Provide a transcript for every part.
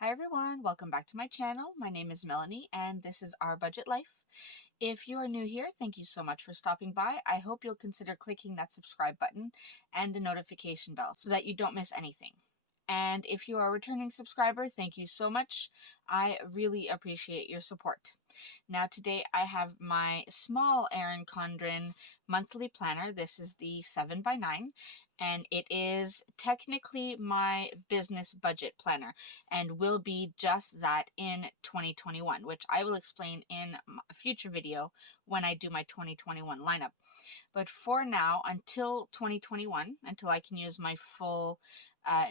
Hi everyone, welcome back to my channel. My name is Melanie and this is Our Budget Life. If you are new here, thank you so much for stopping by. I hope you'll consider clicking that subscribe button and the notification bell so that you don't miss anything. And if you are a returning subscriber, thank you so much. I really appreciate your support. Now today I have my small Erin Condren monthly planner. This is the 7x9 and it is technically my business budget planner and will be just that in 2021, which I will explain in a future video when I do my 2021 lineup. But for now, until 2021, until I can use my full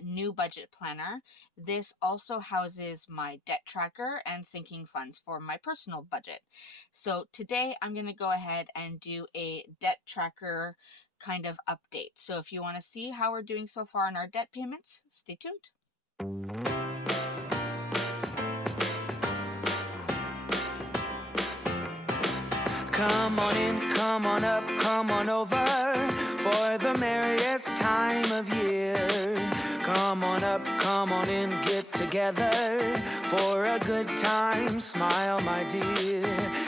new budget planner, this also houses my debt tracker and sinking funds for my personal budget. So today I'm going to go ahead and do a debt tracker kind of update. So if you want to see how we're doing so far on our debt payments, stay tuned. Come on in, come on up, come on over for the merriest time of year. Come on up, come on in, get together for a good time. Smile, my dear.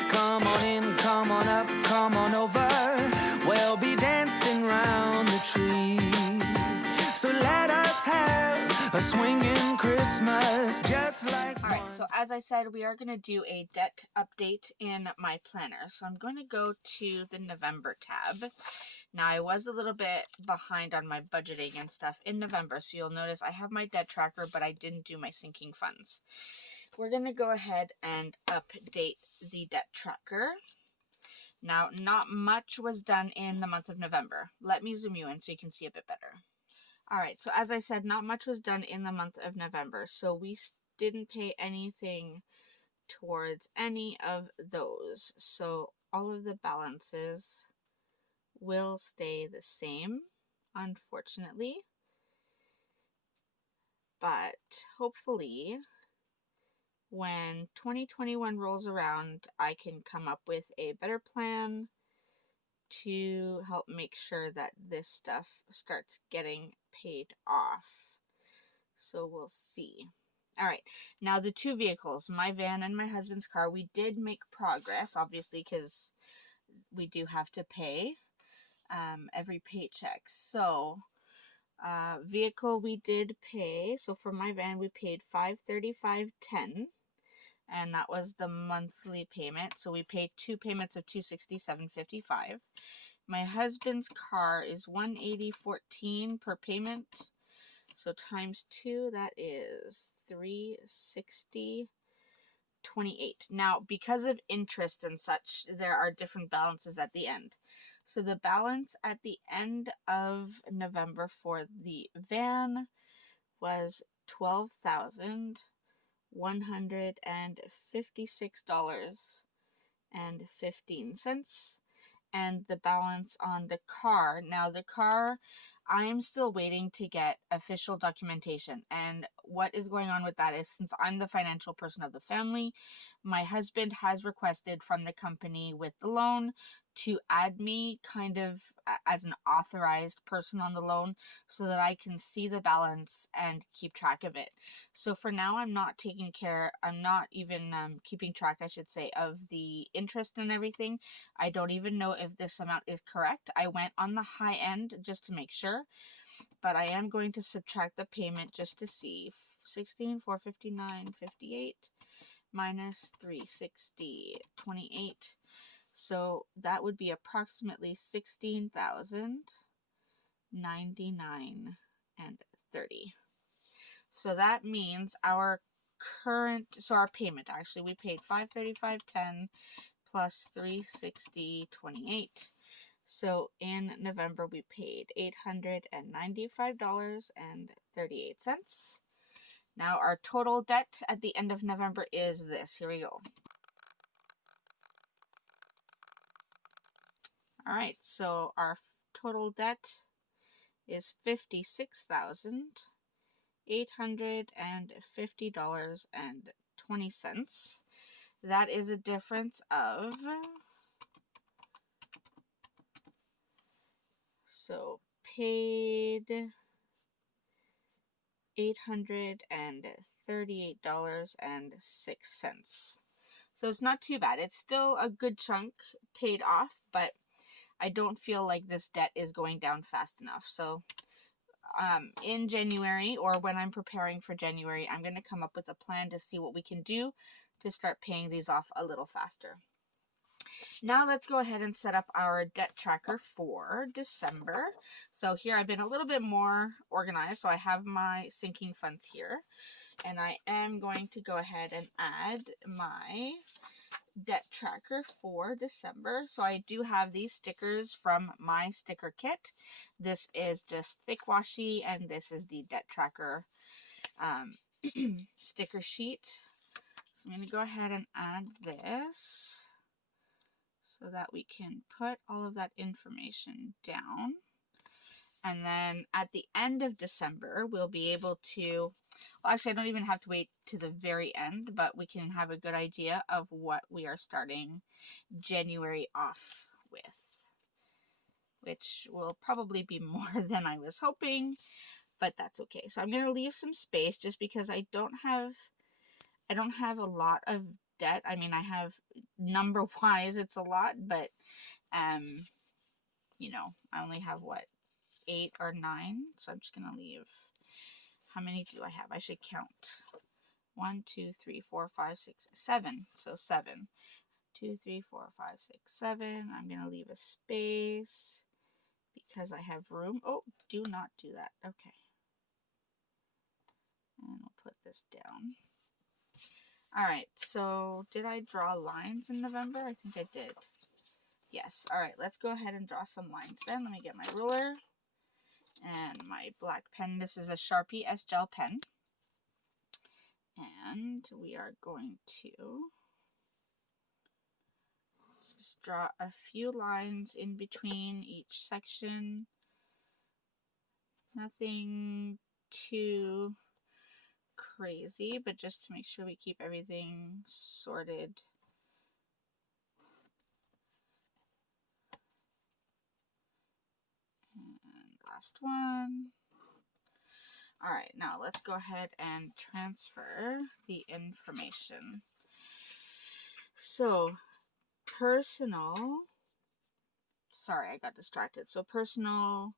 Come on in, come on up, come on over. We'll be dancing round the tree. So let us have a swinging Christmas just like Alright, so as I said, we are going to do a debt update in my planner. So I'm going to go to the November tab. Now, I was a little bit behind on my budgeting and stuff in November, so you'll notice I have my debt tracker, but I didn't do my sinking funds. We're going to go ahead and update the debt tracker. Now, not much was done in the month of November. Let me zoom you in so you can see a bit better. Alright, so as I said, not much was done in the month of November, so we didn't pay anything towards any of those. So all of the balances will stay the same, unfortunately. But hopefully, when 2021 rolls around, I can come up with a better plan to help make sure that this stuff starts getting paid off. So we'll see. Alright, now the two vehicles, my van and my husband's car, we did make progress, obviously, because we do have to pay every paycheck. So, vehicle we did pay. So for my van, we paid $535.10, and that was the monthly payment. So we paid two payments of $267.55. My husband's car is $180.14 per payment. So times 2, that is $360.28. Now, because of interest and such, there are different balances at the end. So the balance at the end of November for the van was $12,156.15. And the balance on the car. Now, the car, I'm still waiting to get official documentation. And what is going on with that is, since I'm the financial person of the family, my husband has requested from the company with the loan to add me kind of as an authorized person on the loan so that I can see the balance and keep track of it. So for now, I'm not even keeping track, I should say, of the interest and everything. I don't even know if this amount is correct. I went on the high end just to make sure, but I am going to subtract the payment just to see. 16,459.58 minus 360.28. So that would be approximately 16,099.30. So that means our payment, actually, we paid $535.10 plus $360.28. So in November we paid $895.38. Now our total debt at the end of November is this. Here we go. Alright, so our total debt is $56,850.20. That is a difference of, so paid $838.06. So it's not too bad. It's still a good chunk paid off, but I don't feel like this debt is going down fast enough. So in January, or when I'm preparing for January, I'm going to come up with a plan to see what we can do to start paying these off a little faster. Now let's go ahead and set up our debt tracker for December. So here I've been a little bit more organized. So I have my sinking funds here, and I am going to go ahead and add my debt tracker for December. So I do have these stickers from my sticker kit. This is just thick washi, and this is the debt tracker sticker sheet. So I'm going to go ahead and add this so that we can put all of that information down. And then at the end of December, we'll be able to, well, actually I don't even have to wait to the very end, but we can have a good idea of what we are starting January off with, which will probably be more than I was hoping, but that's okay. So I'm going to leave some space just because I don't have a lot of debt. I mean, I have, number wise it's a lot, but you know, I only have what, 8 or 9, so I'm just gonna leave. How many do I have? I should count. 1, 2, 3, 4, 5, 6, 7. So 7. 2, 3, 4, 5, 6, 7. I'm gonna leave a space because I have room. Oh, do not do that. Okay. And we'll put this down. Alright, so did I draw lines in November? I think I did. Yes. Alright, let's go ahead and draw some lines then. Let me get my ruler and my black pen. This is a Sharpie S-Gel pen. And we are going to just draw a few lines in between each section. Nothing too crazy, but just to make sure we keep everything sorted. And last one. Alright, now let's go ahead and transfer the information. So, personal, sorry, I got distracted. So, personal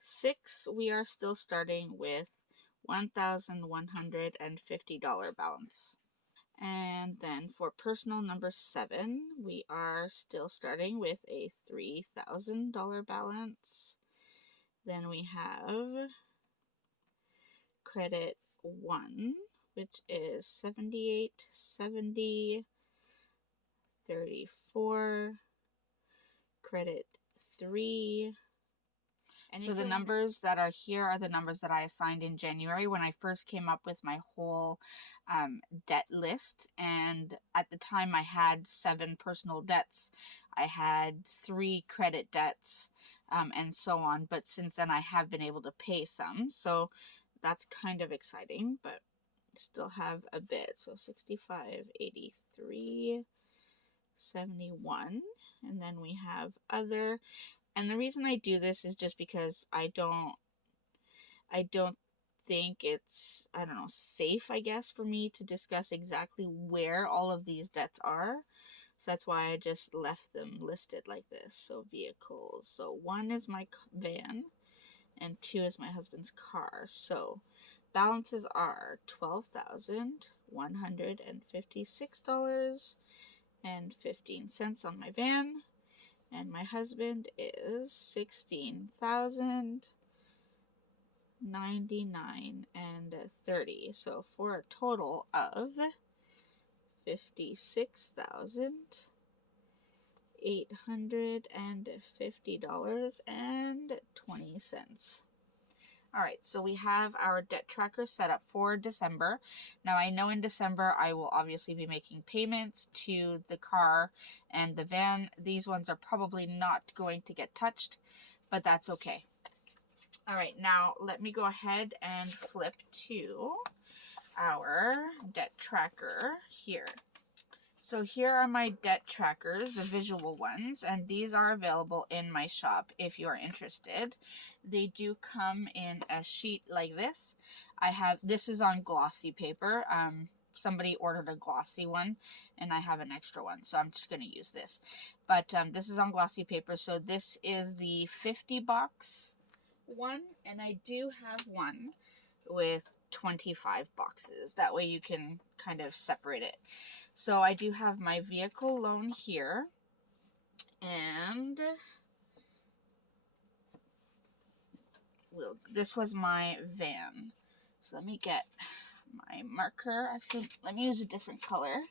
6, we are still starting with $1,150 balance. And then for personal number 7, we are still starting with a $3,000 balance. Then we have credit 1, which is 78, 70, 34, credit 3. And so the numbers that are here are the numbers that I assigned in January when I first came up with my whole debt list. And at the time I had 7 personal debts. I had 3 credit debts and so on. But since then I have been able to pay some. So that's kind of exciting, but still have a bit. So 65, 83, 71. And then we have other. And the reason I do this is just because I don't think it's, I don't know, safe, I guess, for me to discuss exactly where all of these debts are. So that's why I just left them listed like this. So vehicles. So 1 is my van and 2 is my husband's car. So balances are $12,156.15 on my van. And my husband is $16,099.30. So for a total of $56,850.20. Alright, so we have our debt tracker set up for December. Now I know in December I will obviously be making payments to the car and the van. These ones are probably not going to get touched, but that's okay. Alright, now let me go ahead and flip to our debt tracker here. So here are my debt trackers, the visual ones, and these are available in my shop if you're interested. They do come in a sheet like this. this is on glossy paper. Somebody ordered a glossy one, and I have an extra one, so I'm just going to use this. But this is on glossy paper, so this is the 50 box one, and I do have one with 25 boxes. That way you can kind of separate it. So I do have my vehicle loan here, and this was my van. So let me get my marker. Actually, let me use a different color.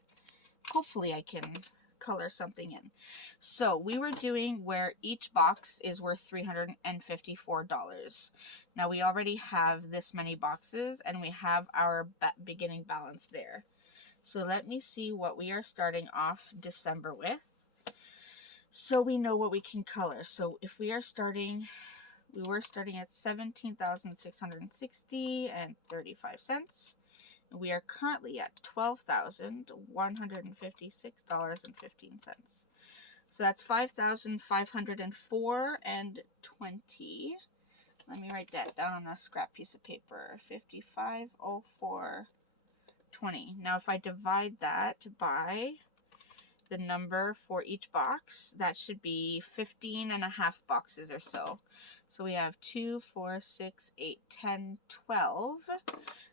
Hopefully I can color something in. So we were doing where each box is worth $354. Now we already have this many boxes, and we have our beginning balance there. So let me see what we are starting off December with, so we know what we can color. So if we were starting at $17,660 and 35 cents. We are currently at $12,156.15. So that's $5,504 and 20. Let me write that down on a scrap piece of paper. 5504.20. Now if I divide that by the number for each box, that should be 15 and a half boxes or so. So we have 2, 4, 6, 8, 10, 12.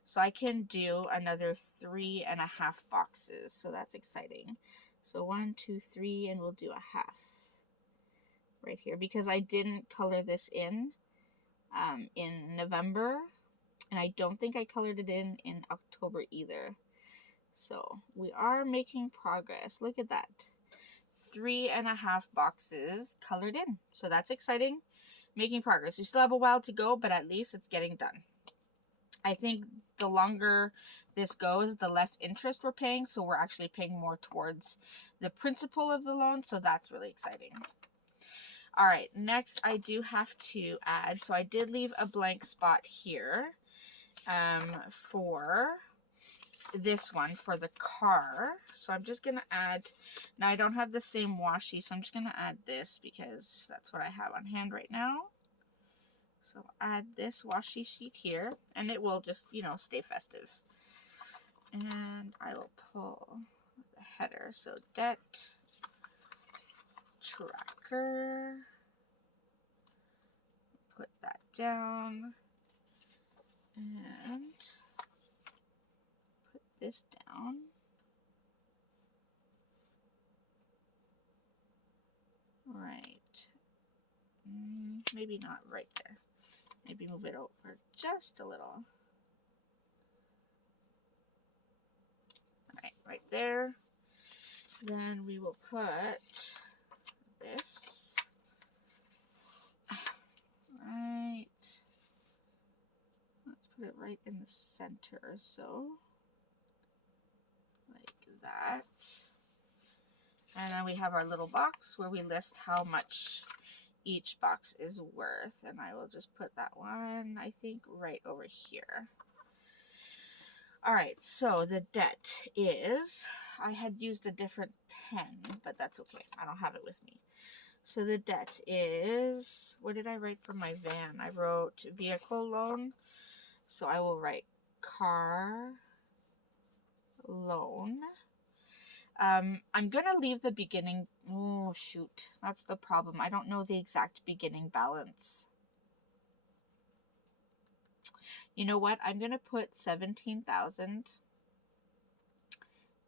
So I can do another 3 and a half boxes. So that's exciting. So 1, 2, 3, and we'll do a half right here, because I didn't color this in November, and I don't think I colored it in October either. So we are making progress. Look at that. 3 and a half boxes colored in. So that's exciting. Making progress. We still have a while to go, but at least it's getting done. I think the longer this goes, the less interest we're paying. So we're actually paying more towards the principal of the loan. So that's really exciting. All right, next I do have to add. So I did leave a blank spot here for this one for the car. So I'm just gonna add, now I don't have the same washi, so I'm just gonna add this because that's what I have on hand right now. So add this washi sheet here, and it will just, you know, stay festive. And I will pull the header. So debt tracker, put that down, and this down. Right. Maybe not right there. Maybe move it over just a little. Alright, right there. Then we will put this. Right. Let's put it right in the center, so that. And then we have our little box where we list how much each box is worth, and I will just put that one, I think, right over here. All right, so the debt is, I had used a different pen, but that's okay, I don't have it with me. So the debt is, what did I write for my van? I wrote vehicle loan, so I will write car loan. I'm going to leave the beginning. Oh, shoot. That's the problem. I don't know the exact beginning balance. You know what? I'm going to put 17,000.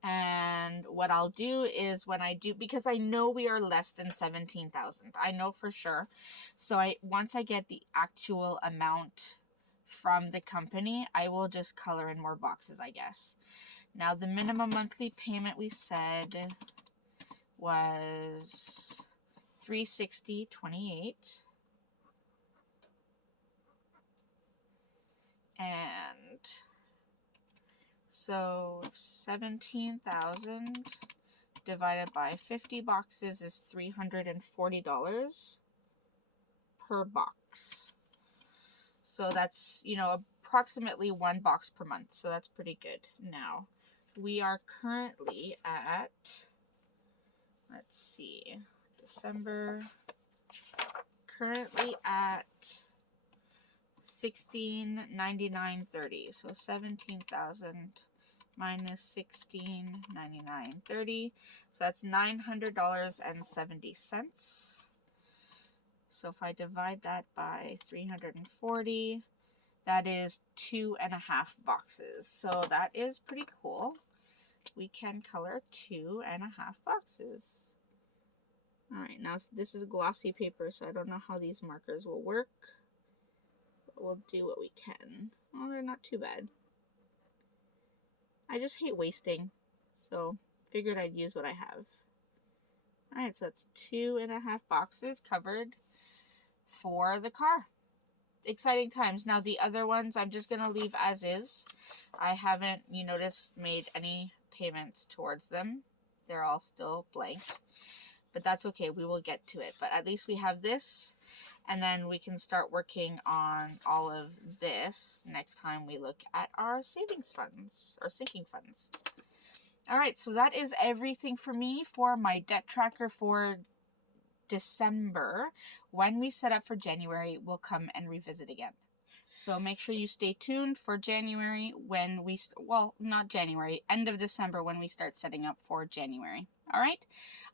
And what I'll do is when I do, because I know we are less than 17,000. I know for sure. So once I get the actual amount from the company, I will just color in more boxes, I guess. Now, the minimum monthly payment we said was $360.28. And so 17,000 divided by 50 boxes is $340 per box. So that's, you know, approximately 1 box per month. So that's pretty good. Now, we are currently at, let's see, December, currently at $16.99.30. So 17,000 minus $16.99.30. So that's $900.70. So if I divide that by 340, that is 2.5 boxes. So that is pretty cool. We can color 2.5 boxes. Alright, now this is glossy paper, so I don't know how these markers will work. But we'll do what we can. Oh, they're not too bad. I just hate wasting, so figured I'd use what I have. Alright, so that's 2.5 boxes covered for the car. Exciting times. Now the other ones I'm just going to leave as is. I haven't, you notice, made any payments towards them. They're all still blank. But that's okay. We will get to it. But at least we have this. And then we can start working on all of this next time we look at our savings funds, or sinking funds. Alright, so that is everything for me for my debt tracker for December. When we set up for January, we'll come and revisit again. So make sure you stay tuned for January when we, well, not January, end of December when we start setting up for January. All right.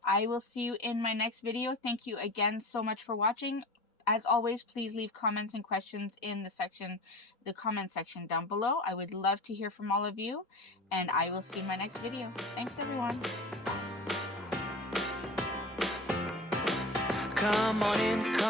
I will see you in my next video. Thank you again so much for watching. As always, please leave comments and questions in the comment section down below. I would love to hear from all of you, and I will see you in my next video. Thanks, everyone. Come on in, come